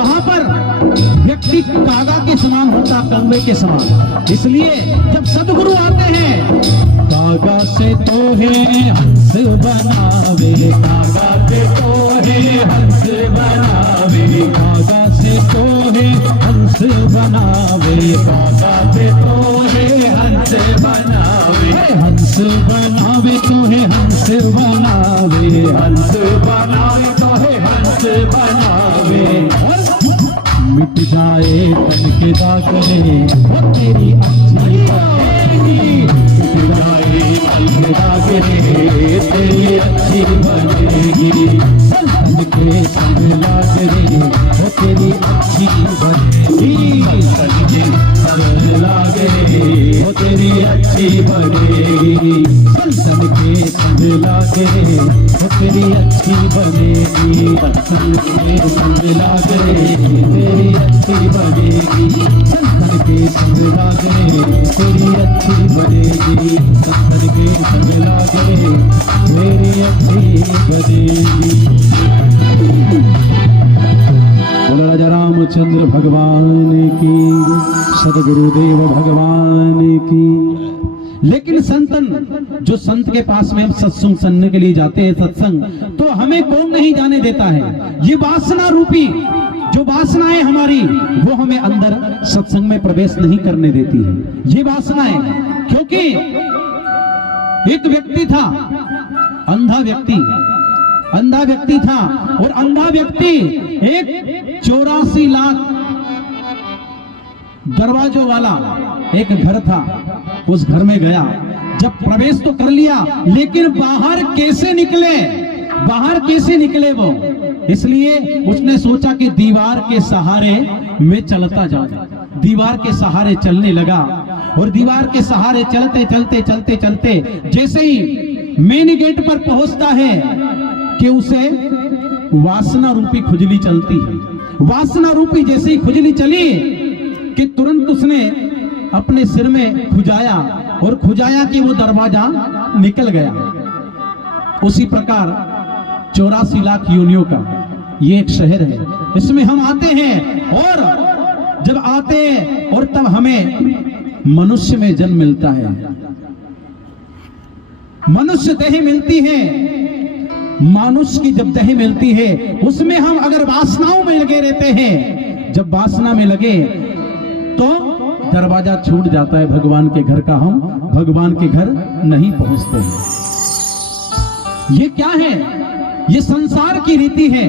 वहां पर व्यक्ति कागा के समान होता, कौवे के समान। इसलिए जब सदगुरु आते हैं, कागा से तो है हंस बनावे, कागा से तो है हंस बनावे, कागा से तो है हंस बनावे, कागा से तो है हंस बनावे, हंस बनावे तो है हंस बनावे, हंस बनावे तो है हंस बनावे। मिट जाए तन के दागरे वो तेरी अच्छी बनेगी, मिट जाए तन के दागरे तेरी अच्छी बनेगी, तन के संग लागरे वो तेरी अच्छी बनेगी, तन के संग लागरे वो तेरी अच्छी बनेगी, तन के संग लागरे वो तेरी अच्छी बनेगी, तन के संग लागरे तेरी अच्छी बनेगी, संतन के संग लागरे तेरी अच्छी बनेगी, संतन के संग लागरे तेरी अच्छी बनेगी। बोलो राजा रामचंद्र भगवान की, सदगुरुदेव भगवान की। लेकिन संतन, जो संत के पास में हम सत्संग सुनने के लिए जाते हैं, सत्संग, तो हमें कौन नहीं जाने देता है। ये वासना रूपी जो वासनाएं हमारी, वो हमें अंदर सत्संग में प्रवेश नहीं करने देती है। ये वासनाएं, क्योंकि एक व्यक्ति था, अंधा व्यक्ति था, और अंधा व्यक्ति एक 84 लाख दरवाजों वाला एक घर था, उस घर में गया। जब प्रवेश तो कर लिया, लेकिन बाहर कैसे निकले वो। इसलिए उसने सोचा कि दीवार के सहारे मैं चलता जाऊं। दीवार के सहारे चलने लगा, और दीवार के सहारे चलते जैसे ही मेन गेट पर पहुंचता है कि उसे वासना रूपी खुजली चलती है। वासना रूपी जैसे ही खुजली चली कि तुरंत उसने अपने सिर में खुजाया, और खुजाया कि वो दरवाजा निकल गया। उसी प्रकार 84 लाख योनियों का ये एक शहर है, इसमें हम आते हैं, और जब आते हैं और तब हमें मनुष्य में जन्म मिलता है, मनुष्य देह मिलती है। मनुष्य की जब देह मिलती है, उसमें हम अगर वासनाओं में लगे रहते हैं, जब वासना में लगे तो दरवाजा छूट जाता है भगवान के घर का, हम भगवान के घर नहीं पहुंचते हैं। ये क्या है? ये संसार की रीति है।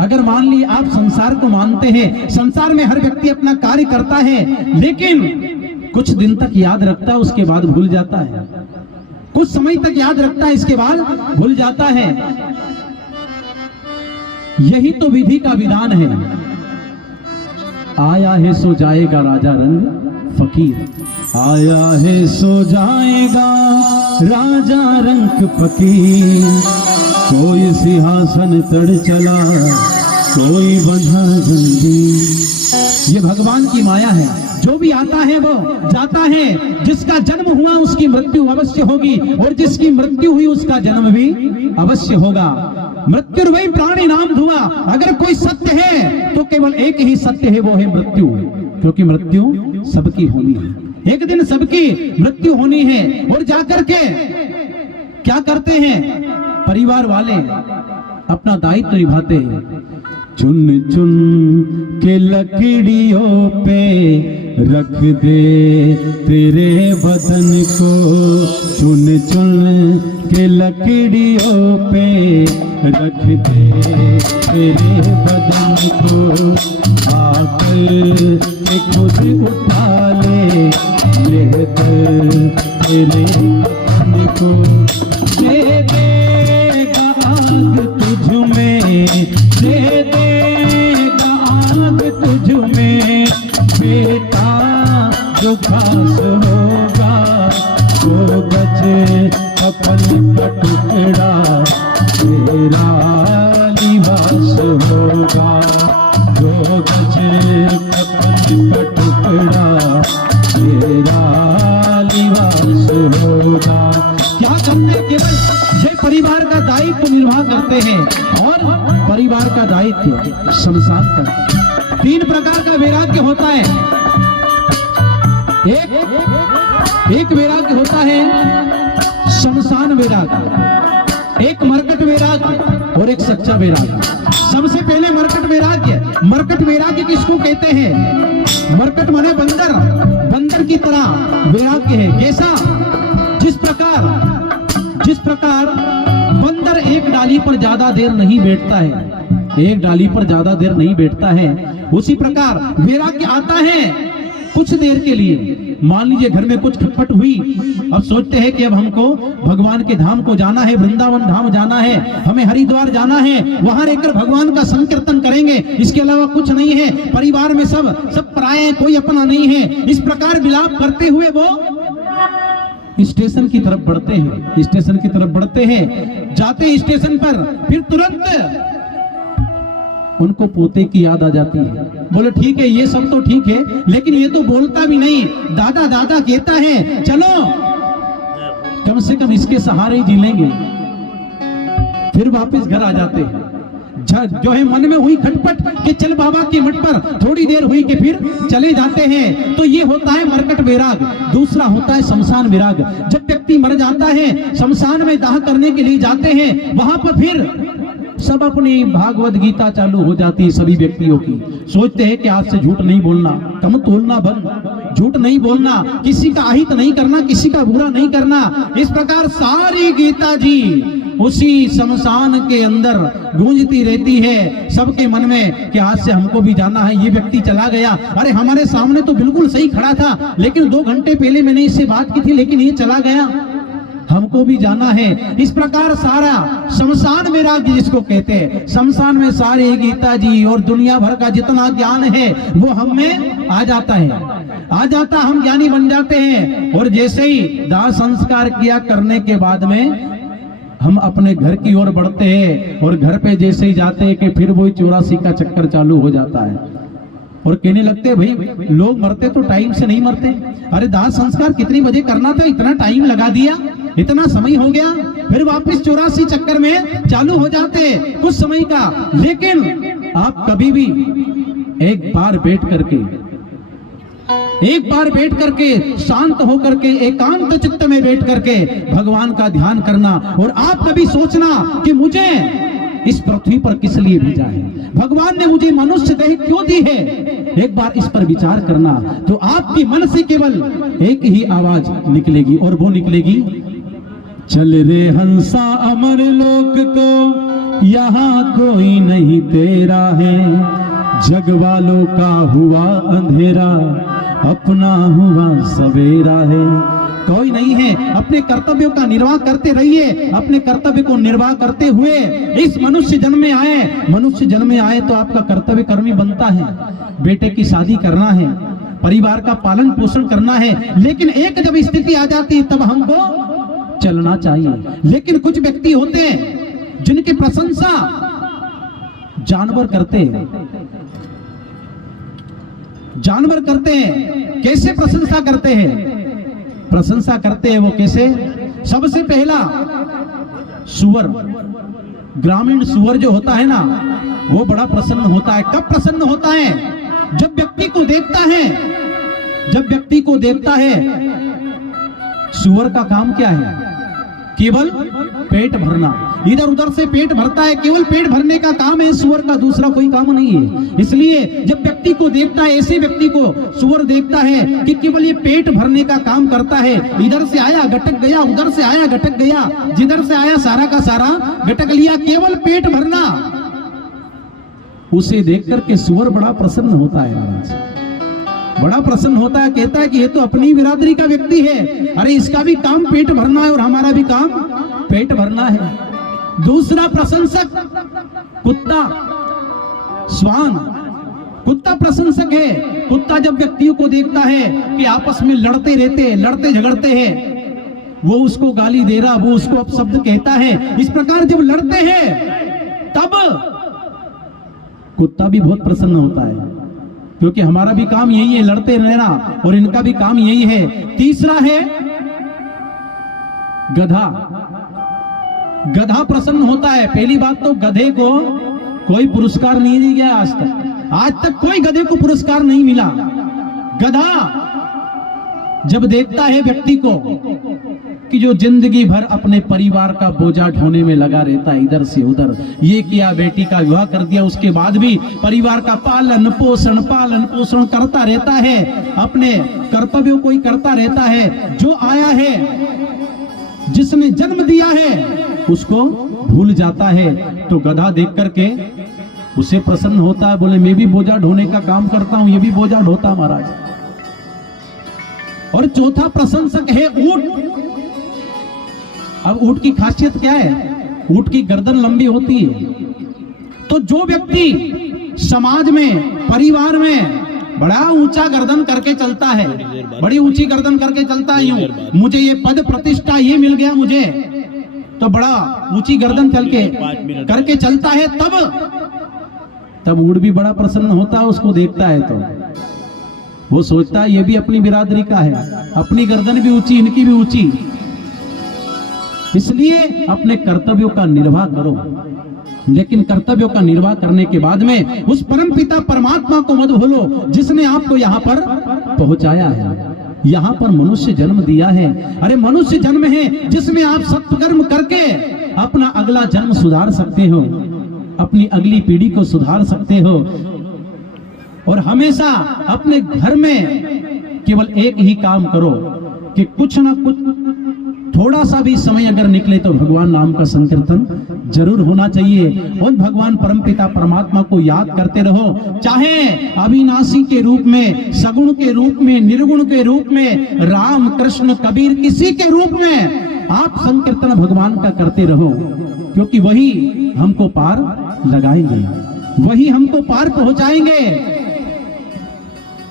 अगर मान ली आप संसार को मानते हैं, संसार में हर व्यक्ति अपना कार्य करता है, लेकिन कुछ दिन तक याद रखता है, उसके बाद भूल जाता है। कुछ समय तक याद रखता है, इसके बाद भूल जाता है। यही तो विधि का विधान है। आया है सो जाएगा राजा रंग फकीर, आया है सो जाएगा राजा रंग फकीर। कोई सिंहासन चढ़ चला, कोई बंधा जंजीर। ये भगवान की माया है। जो भी आता है वो जाता है। जिसका जन्म हुआ उसकी मृत्यु अवश्य होगी, और जिसकी मृत्यु हुई उसका जन्म भी अवश्य होगा। मृत्यु वही प्राणी नाम धुआ। अगर कोई सत्य है तो केवल एक ही सत्य है, वो है मृत्यु। क्योंकि मृत्यु सबकी होनी है, एक दिन सबकी मृत्यु होनी है। और जाकर के क्या करते हैं परिवार वाले? अपना दायित्व निभाते हैं। चुन चुन के लकड़ियों पे रख दे तेरे बदन को, चुन चुन के लकड़ियों पे रख दे तेरे बदन को। आकर के खुद उठा ले तेरे बदन को। दे देगा आग तुझ में, दे देगा आग तुझ में। बेटा जो घास होगा वो गज कफन का टुकड़ा तेरा लिबास होगा। जो गज कफन उत्तरदायित्व शमशान का। 3 प्रकार का वैराग्य होता है। एक वैराग्य होता है शमशान वैराग्य, एक मरकट वैराग्य और एक सच्चा वैराग्य। सबसे पहले मरकट वैराग्य। मरकट वैराग्य किसको कहते हैं? मरकट माने बंदर, बंदर की तरह वैराग्य है। कैसा? जिस प्रकार बंदर एक डाली पर ज्यादा देर नहीं बैठता है, एक डाली पर ज्यादा देर नहीं बैठता है, उसी प्रकार वैराग्य आता है कुछ देर के लिए। मान लीजिए घर में कुछ खटपट हुई, अब सोचते हैं कि अब हमको भगवान के धाम को जाना है, वृंदावन धाम जाना है, हमें हरिद्वार जाना है, वहां रहकर भगवान का संकीर्तन करेंगे, इसके अलावा कुछ नहीं है, परिवार में सब पराये हैं, कोई अपना नहीं है। इस प्रकार विलाप करते हुए वो स्टेशन की तरफ बढ़ते हैं। स्टेशन की तरफ बढ़ते हैं, जाते स्टेशन पर, फिर तुरंत उनको पोते की याद आ जाती है। बोले ठीक है, ये सब तो ठीक है, लेकिन ये तो बोलता भी नहीं, दादा दादा कहता है, चलो कम से कम इसके सहारे ही जी लेंगे। फिर वापस घर आ जाते हैं। जो है मन में हुई खटपट कि चल बाबा के मठ पर, थोड़ी देर हुई कि फिर चले जाते हैं। तो ये होता है मरकट वैराग। दूसरा होता है शमशान वैराग। जब व्यक्ति मर जाता है, शमशान में दाह करने के लिए जाते हैं, वहां पर फिर सब अपनी भागवत गीता चालू हो जाती है सभी व्यक्तियों की। सोचते हैं कि आज से झूठ नहीं बोलना, कम तोलना बंद, झूठ नहीं बोलना, किसी का अहित नहीं करना, किसी का बुरा नहीं करना। इस प्रकार सारी गीता जी उसी शमशान के अंदर गूंजती रहती है सबके मन में कि आज से हमको भी जाना है। ये व्यक्ति चला गया, अरे हमारे सामने तो बिल्कुल सही खड़ा था, लेकिन 2 घंटे पहले मैंने इससे बात की थी, लेकिन ये चला गया, हमको भी जाना है। इस प्रकार सारा शमशान वैराग्य जिसको कहते हैं, शमशान में सारी गीता जी और दुनिया भर का जितना ज्ञान है वो हम में आ जाता है, हम ज्ञानी बन जाते हैं। और जैसे ही दाह संस्कार किया करने के बाद में हम अपने घर की ओर बढ़ते हैं, और घर पे जैसे ही जाते हैं कि फिर वही 84 का चक्कर चालू हो जाता है, और कहने लगते हैं भाई लोग मरते तो टाइम से नहीं मरते। अरे दाह संस्कार कितनी बजे करना था, इतना टाइम लगा दिया, इतना समय हो गया, फिर वापस 84 चक्कर में चालू हो जाते कुछ समय का। लेकिन आप कभी भी एक बार बैठ करके शांत होकर के एकांत चित्त में बैठ करके भगवान का ध्यान करना, और आप कभी सोचना कि मुझे इस पृथ्वी पर किस लिए भेजा है, भगवान ने मुझे मनुष्य देह क्यों दी है, एक बार इस पर विचार करना, तो आपके मन से केवल एक ही आवाज निकलेगी, और वो निकलेगी, चल रे हंसा अमर लोक को, यहाँ कोई नहीं तेरा है, जग वालों का हुआ अंधेरा, अपना हुआ सवेरा है। कोई नहीं है, अपने कर्तव्यों का निर्वाह करते रहिए। अपने कर्तव्य को निर्वाह करते हुए इस मनुष्य जन्म में आए तो आपका कर्तव्य कर्मी बनता है। बेटे की शादी करना है, परिवार का पालन पोषण करना है, लेकिन एक जब स्थिति आ जाती है तब हमको चलना चाहिए। लेकिन कुछ व्यक्ति होते हैं जिनकी प्रशंसा जानवर करते हैं। कैसे प्रशंसा करते हैं वो कैसे? सबसे पहला सुअर, ग्रामीण सुअर जो होता है ना, वो बड़ा प्रसन्न होता है। कब प्रसन्न होता है? जब व्यक्ति को देखता है। सुअर का काम क्या है? केवल पेट भरना, इधर उधर से पेट भरता है, केवल पेट भरने का काम है सुअर का, दूसरा कोई काम नहीं है। इसलिए जब व्यक्ति को देखता है, ऐसे व्यक्ति को सुअर देखता है कि केवल ये पेट भरने का काम करता है, इधर से आया गटक गया, उधर से आया गटक गया, जिधर से आया सारा का सारा गटक लिया, केवल पेट भरना, उसे देख करके सुअर बड़ा प्रसन्न होता है महाराज, बड़ा प्रसन्न होता है। कहता है कि ये तो अपनी बिरादरी का व्यक्ति है, अरे इसका भी काम पेट भरना है और हमारा भी काम पेट भरना है। दूसरा प्रशंसक कुत्ता, श्वान, कुत्ता प्रशंसक है। कुत्ता जब व्यक्तियों को देखता है कि आपस में लड़ते झगड़ते हैं, वो उसको गाली दे रहा, वो उसको अपशब्द कहता है, इस प्रकार जब लड़ते हैं तब कुत्ता भी बहुत प्रसन्न होता है, क्योंकि हमारा भी काम यही है, लड़ते रहना, और इनका भी काम यही है। तीसरा है गधा। गधा प्रसन्न होता है। पहली बात तो गधे को कोई पुरस्कार नहीं दिया गया आज तक कोई गधे को पुरस्कार नहीं मिला। गधा जब देखता है व्यक्ति को कि जो जिंदगी भर अपने परिवार का बोझा ढोने में लगा रहता है, इधर से उधर, ये किया, बेटी का विवाह कर दिया, उसके बाद भी परिवार का पालन पोषण करता रहता है, अपने कर्तव्यों को ही करता रहता है, जो आया है, जिसने जन्म दिया है, उसको भूल जाता है। तो गधा देख करके उसे प्रसन्न होता है, बोले मैं भी बोझा ढोने का काम करता हूं, ये भी बोझा ढोता महाराज। और चौथा प्रशंसक है ऊंट। अब ऊंट की खासियत क्या है? ऊंट की गर्दन लंबी होती है। तो जो व्यक्ति समाज में, परिवार में बड़ा ऊंचा गर्दन करके चलता है, बड़ी ऊंची गर्दन करके चलता है, यूं मुझे ये पद प्रतिष्ठा ये मिल गया मुझे, तो बड़ा ऊंची गर्दन चल के करके चलता है, तब ऊंट भी बड़ा प्रसन्न होता है, उसको देखता है तो वो सोचता है ये भी अपनी बिरादरी का है, अपनी गर्दन भी ऊंची, इनकी भी ऊंची। इसलिए अपने कर्तव्यों का निर्वाह करो, लेकिन कर्तव्यों का निर्वाह करने के बाद में उस परम पिता परमात्मा को मत भूलो, जिसने आपको यहाँ पर पहुंचाया है, यहाँ पर मनुष्य जन्म दिया है। अरे मनुष्य जन्म है जिसमें आप सत्कर्म करके अपना अगला जन्म सुधार सकते हो, अपनी अगली पीढ़ी को सुधार सकते हो। और हमेशा अपने घर में केवल एक ही काम करो कि कुछ ना कुछ थोड़ा सा भी समय अगर निकले तो भगवान नाम का संकीर्तन जरूर होना चाहिए। और भगवान परमपिता परमात्मा को याद करते रहो, चाहे अविनाशी के रूप में, सगुण के रूप में, निर्गुण के रूप में, राम कृष्ण कबीर किसी के रूप में आप संकीर्तन भगवान का करते रहो, क्योंकि वही हमको पार लगाएंगे, वही हमको पार पहुंचाएंगे।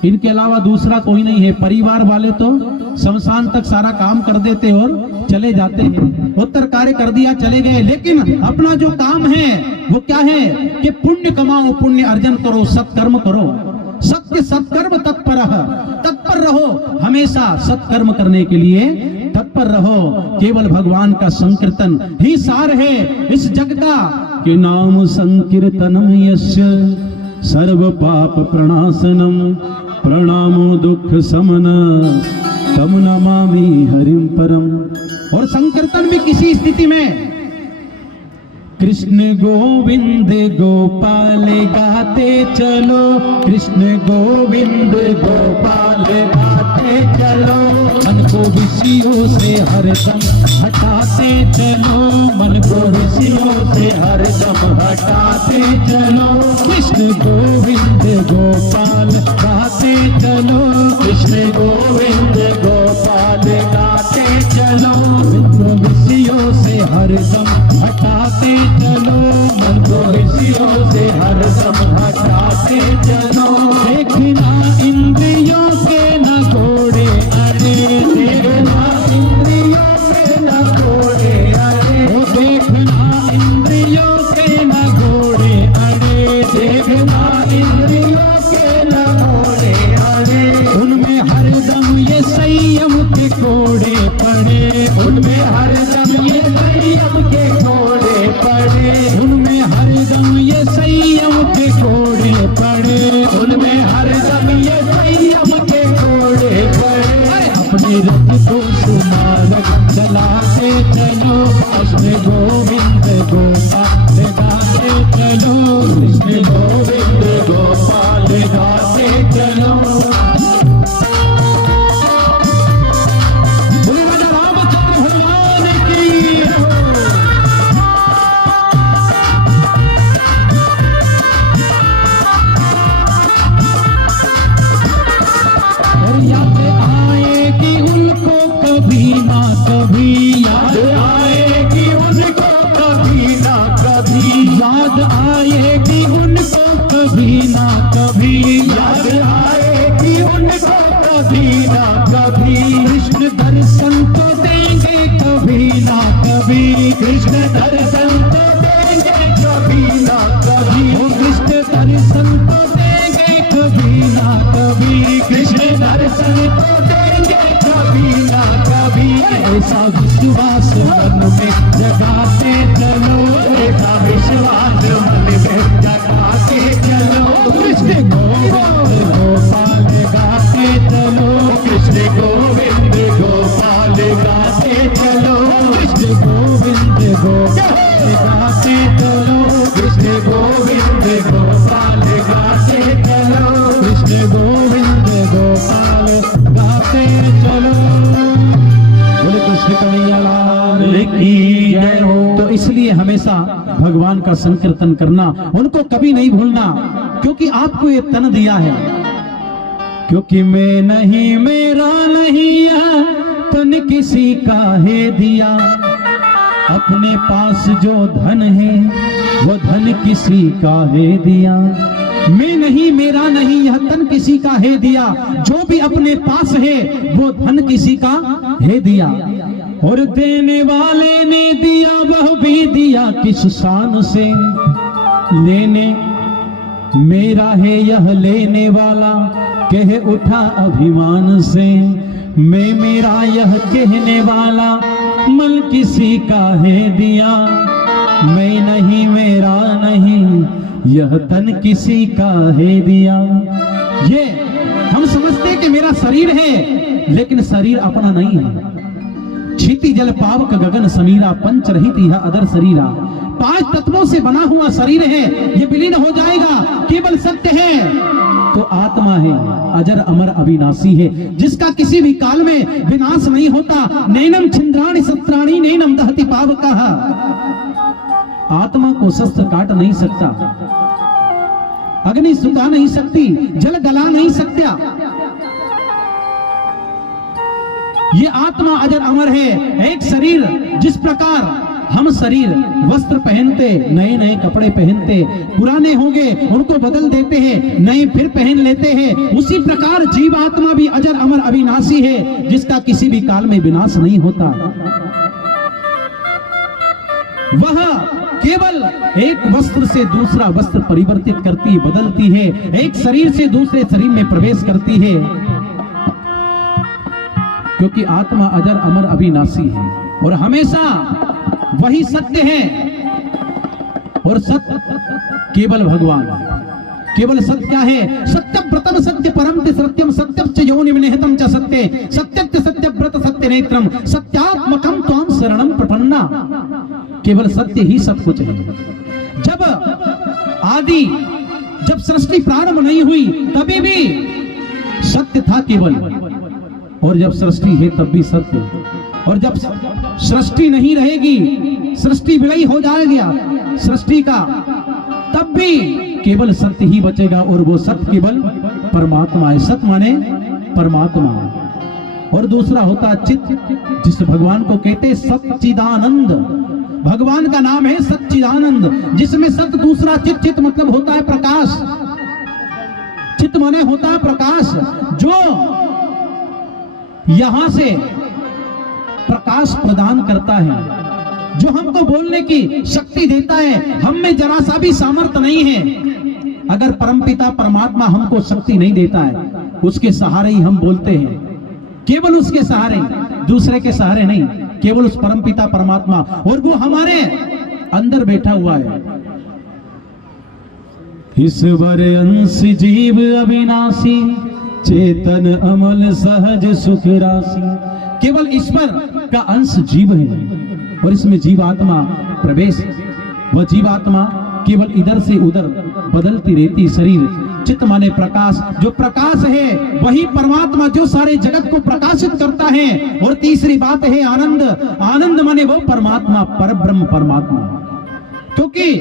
इनके अलावा दूसरा कोई नहीं है। परिवार वाले तो शमशान तक सारा काम कर देते और चले जाते हैं, उत्तर कार्य कर दिया चले गए, लेकिन अपना जो काम है वो क्या है कि पुण्य कमाओ, पुण्य अर्जन करो, सत्कर्म करो, सत्य सत्कर्म तत्पर रहो, हमेशा सत्कर्म करने के लिए तत्पर रहो। केवल भगवान का संकीर्तन ही सार है इस जग का, कि नाम संकीर्तनम यस्य सर्व पाप प्रणाशनम प्रणामो दुख समन तम नमामि हरिम परम। और संकीर्तन भी किसी स्थिति में कृष्ण गोविंद गोपाल गाते चलो, कृष्ण गोविंद गोपाल गाते चलो, मन को विषयों से हरदम हटाते चलो, मन को विषयों से हरदम हटाते चलो, कृष्ण गोविंद गोपाल गाते चलो, कृष्ण गोविंद गोपाल गाते चलो, विषयों से हरदम हटाते चलो, मन को विषयों से हरदम हटाते चलो। देखना इंद्रियों के न घोड़े अड़े, देखना इंद्रियों के न घोड़े अड़े, देखना इंद्रियों के न घोड़े अड़े, देखना इंद्रियों के न घोड़े अड़े, उनमें हरदम ये संयम के घोड़े पड़े, उनमें हरदम ये संयम के घोड़े पड़े, उनमें हरदम ये संयम के घोड़े पड़े, उनमें हरदम ये संयम के घोड़े पड़े। अपने रथ को सुमारक चलाते चलो, कृष्ण गोविंद गोपाल गाते चलो, कृष्ण गोविंद गोपाल गाते चलो। याद आएगी उनको कभी ना कभी, याद आएगी उनको कभी ना कभी, याद आएगी उनको कभी ना कभी, याद आएगी उनको कभी ना कभी, कृष्ण दर्शन तो देंगे कभी ना कभी, कृष्ण दर्शन तो देंगे कभी ना कभी, कृष्ण दर्शन तो देंगे कभी ना कभी, कृष्ण दर्शन तो देंगे कभी ना कभी। ऐसा विश्वास मन में जगाते चलो, ऐसा विश्वास मन में गोविंद गोपाल गाते चलो। बोले कृष्ण कन्हैया लाल की जय हो। तो इसलिए हमेशा भगवान का संकीर्तन करना, उनको कभी नहीं भूलना, क्योंकि आपको ये तन दिया है। क्योंकि मैं नहीं, मेरा नहीं है, तन किसी का है दिया। अपने पास जो धन है वो धन किसी का है दिया। मैं नहीं, मेरा नहीं, यह तन किसी का है दिया। जो भी अपने पास है वो धन किसी का है दिया। और देने वाले ने दिया वह भी दिया किस शान से। लेने मेरा है यह लेने वाला कह उठा अभिमान से। मैं मेरा यह कहने वाला मन किसी का है दिया। मैं नहीं, मेरा नहीं, यह तन किसी का है दिया। ये हम समझते कि मेरा शरीर है, लेकिन शरीर अपना नहीं है। क्षिति जल पावक गगन समीरा पंच रहित यह अदर शरीरा। 5 तत्वों से बना हुआ शरीर है, ये विलीन हो जाएगा। केवल सत्य है तो आत्मा है, अजर अमर अविनाशी है, जिसका किसी भी काल में विनाश नहीं होता। नैनम छिंद्राणि सत्राणि नैनम दहति पावकः। आत्मा को शस्त्र काट नहीं सकता, अग्नि सुखा नहीं सकती, जल गला नहीं सकता। ये आत्मा अजर अमर है। एक शरीर, जिस प्रकार हम शरीर वस्त्र पहनते, नए नए कपड़े पहनते, पुराने होंगे उनको बदल देते हैं, नए फिर पहन लेते हैं, उसी प्रकार जीवात्मा भी अजर अमर अविनाशी है, जिसका किसी भी काल में विनाश नहीं होता। वह केवल एक वस्त्र से दूसरा वस्त्र परिवर्तित करती, बदलती है, एक शरीर से दूसरे शरीर में प्रवेश करती है, क्योंकि आत्मा अजर अमर अविनाशी है और हमेशा वही सत्य है। और सत्य केवल भगवान। केवल सत्य क्या है? सत्य व्रतम सत्य परम सत्यम सत्यम योनिम निहितम च सत्य सत्य सत्य व्रत सत्य नेत्रम सत्यात्मकम त्वाम शरणम प्रपन्ना। केवल सत्य ही सब कुछ है। जब सृष्टि प्रारंभ नहीं हुई तभी भी सत्य था केवल, और जब सृष्टि है तब भी सत्य, और जब सृष्टि नहीं रहेगी, सृष्टि विलय हो जाएगा सृष्टि का, तब भी केवल सत्य ही बचेगा, और वो सत्य केवल परमात्मा है। सत्य माने परमात्मा। और दूसरा होता चित, जिस भगवान को कहते सच्चिदानंद। भगवान का नाम है सच्चिदानंद, जिसमें सत्य दूसरा चित। चित मतलब होता है प्रकाश। चित माने होता है प्रकाश, जो यहां से प्रकाश प्रदान करता है, जो हमको बोलने की शक्ति देता है। हम में जरा सा भी सामर्थ्य नहीं है। अगर परमपिता परमात्मा हमको शक्ति नहीं देता है, उसके सहारे ही हम बोलते हैं, केवल उसके सहारे, दूसरे के सहारे नहीं, केवल उस परमपिता परमात्मा, और वो हमारे अंदर बैठा हुआ है। ईश्वर अंश जीव अविनाशी चेतन अमल सहज सुख राशि। केवल ईश्वर का अंश जीव है और इसमें जीवात्मा प्रवेश। वह जीवात्मा केवल इधर से उधर बदलती रहती शरीर। चित्त माने प्रकाश, जो प्रकाश है वही परमात्मा, जो सारे जगत को प्रकाशित करता है। और तीसरी बात है आनंद। आनंद माने वो परमात्मा, परब्रह्म परमात्मा। क्योंकि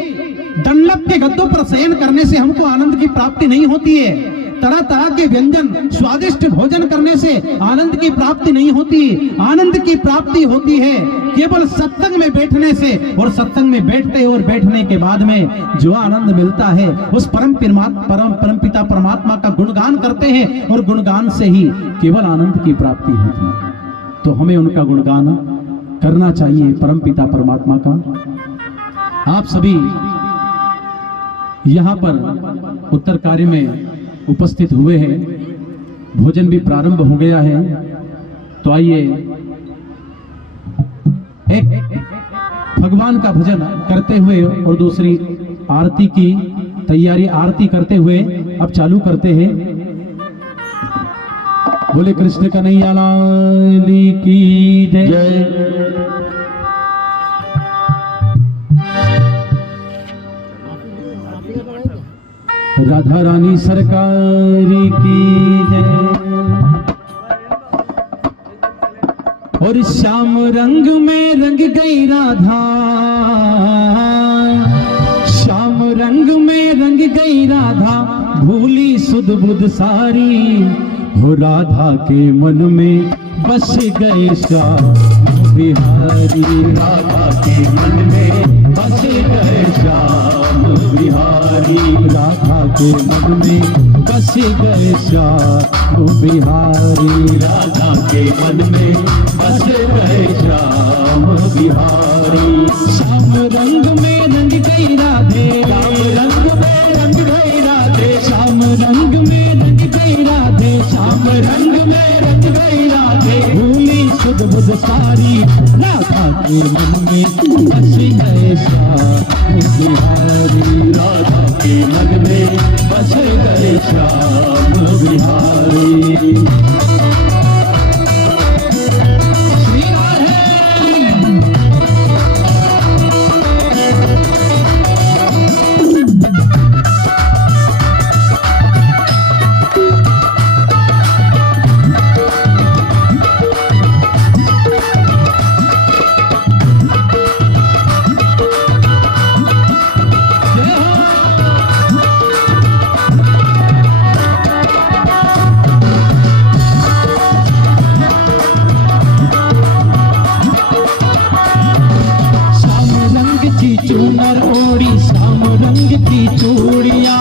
दंडक के गद्दों पर शयन करने से हमको आनंद की प्राप्ति नहीं होती है। तरह तरह के व्यंजन, स्वादिष्ट भोजन करने से आनंद की प्राप्ति नहीं होती। आनंद की प्राप्ति होती है केवल सत्संग में बैठने से, और सत्संग में बैठते और बैठने के बाद में जो आनंद मिलता है, उस परम पिता परमात्मा का गुणगान करते हैं, और गुणगान से ही केवल आनंद की प्राप्ति होती है। तो हमें उनका गुणगान करना चाहिए, परम पिता परमात्मा का। आप सभी यहाँ पर उत्तर कार्य में उपस्थित हुए हैं, भोजन भी प्रारंभ हो गया है। तो आइए एक भगवान का भजन करते हुए और दूसरी आरती की तैयारी, आरती करते हुए अब चालू करते हैं। बोले कृष्ण कन्हैया लाल की जय। राधा रानी सरकार की जय। और श्याम रंग में रंग गई राधा, श्याम रंग में रंग गई राधा, भूली सुध बुध सारी। हो राधा के मन में बस गए श्याम बिहारी, राधा के मन में बस गए श्याम बिहारी, राधा के मन में बस गए श्याम बिहारी, राधा के मन में बस गए श्याम बिहारी। श्याम रंग में रंग गई राधे, श्याम रंग में रंग गई राधे, श्याम रंग में रंग गई राधे, श्याम रंग में रंग गई राधे, भूली सुध बुध सारी। राधा के मन में बस गए श्याम बिहारी, राधा के मन में बस गए श्याम बिहारी। चूनर ओढ़ी श्याम रंग की चूड़िया,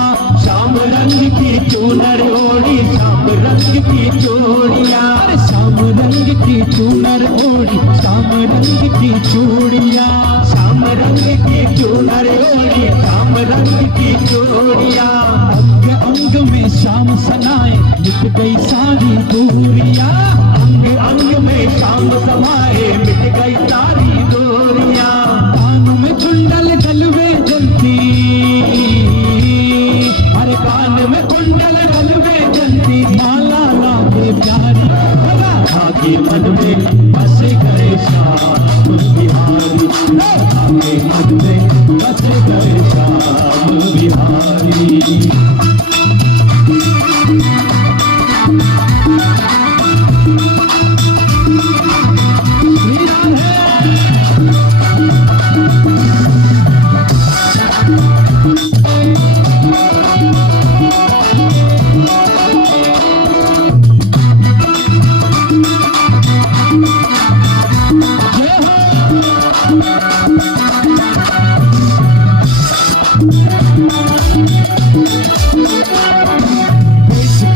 श्याम रंग की चूनर ओढ़ी श्याम रंग की चूड़िया, श्याम रंग की चूनर ओढ़ी श्याम रंग की चूड़िया, श्याम रंग की चूनर ओढ़ी श्याम रंग की चूड़िया। अंग अंग में श्याम सनाए मिट गई सारी दूरिया, अंग अंग में श्याम समाए मिट गई सारी दूरिया। कान में कुंडल गलवे जलती, हर कान में कुंडल गलवे जलती, माला लागे प्यारी। राधा के मन में बस गए श्याम बिहारी, राधा के मन में बस गए श्याम बिहारी।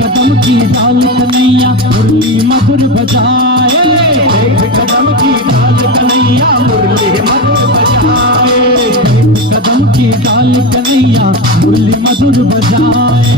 कदम की डाल कन्हैया मुरली मधुर बजाए, कदम की डाल कन्हैया मुरली मधुर बजाए, कदम की डाल कन्हैया मुरली मधुर बजाए,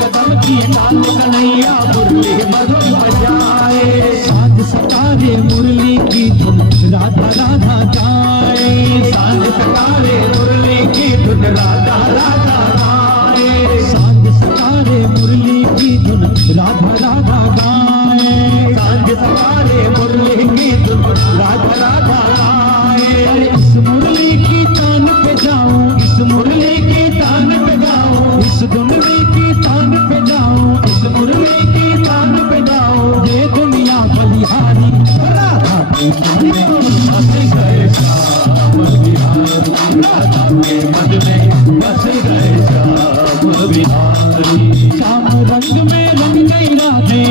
कदम की डाल कन्हैया मुरली मधुर बजाए। साज सतारे मुरली की धुन राधा राधा गाए, साज सतारे मुरली की धुन राधा राधा गाए, साज सतारे मुरली की धुन राधा राधा गाए, साज सतारे मुरली की धुन राधा राधा गाए। अरे इस मुरली की तान पे जाऊं, इस मुरली की तान पे जाऊं, इस दुनिया की तान पे जाऊं, इस मुरली की तान पे जाऊं, ये दुनिया बलिहारी। राधा के मन में बस गए श्याम बिहारी, राधा के मन में बस गए श्याम बिहारी। श्याम रंग में रंग गई राधे,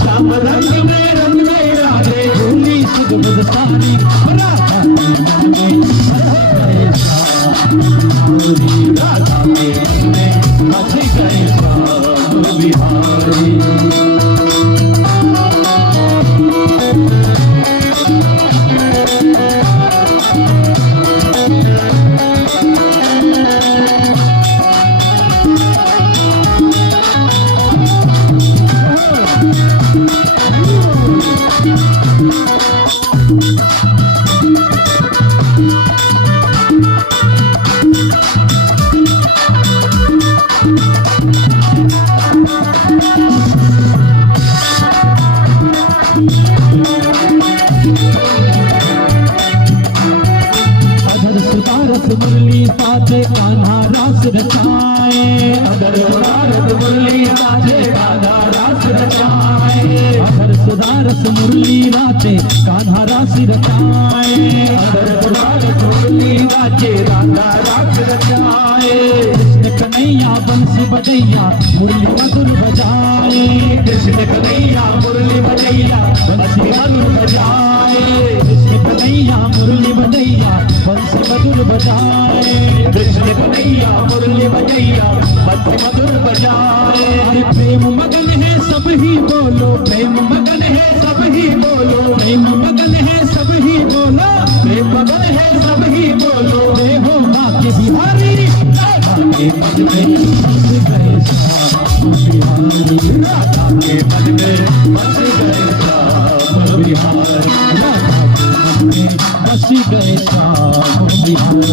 श्याम रंग में रंग गई राधे, भूली सुध बुध सारी। राधा के मन में बस गए श्याम बिहारी, राधा के मन में बस गए श्याम बिहारी। रचाए, अगर सुधारस मुरली राजे कान्हा रास रचाए, अगर सुधारस मुरली राजे कान्हा रास रचाए, अगर सुधारस मुरली राजे कान्हा रास रचाए, कृष्ण कन्हैया बंसी बजैया मुरली मधुर बजाए, कृष्ण कन्हैया मुरली बजैया बंसी मधुर बजाए, कृष्ण कन्हैया मुरली बजैया बंसी मधुर बजाए, कृष्ण कन्हैया मुरली बजैया बंसी मधुर बजाए। अरे प्रेम मगन है सब ही बोलो, प्रेम मगन है सब ही बोलो, प्रेम मगन है सब ही बोलो, प्रेम मगन है सब ही बोलो, रे हो माँ के बिहारी राधा के मन में बस गए श्याम बिहारी, राधा के मन में बस गए श्याम बिहारी, राधा के मन में बस गए श्याम बिहारी,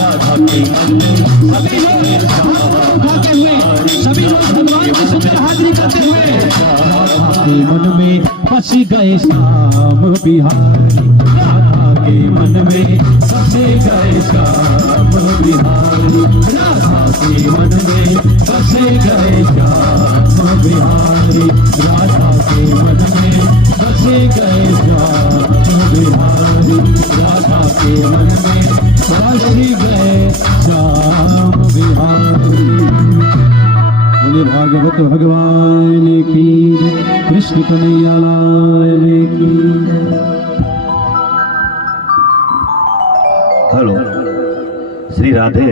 राधा के मन में सभी लोग उठाते हुए, सभी लोग भगवान के सामने हाजिरी करते हुए, राधा के मन में बस गए श्याम बिहारी, राधा के मन में बसे गए श्याम बिहारी, राधा के मन में बसे गए श्याम बिहारी, राधा के मन में बसे गए श्याम बिहारी, राधा के मन में बसे गए श्याम बिहारी। बोले भागवत भगवान की जय, कृष्ण कन्हैया लाल की जय। हेलो, श्री राधे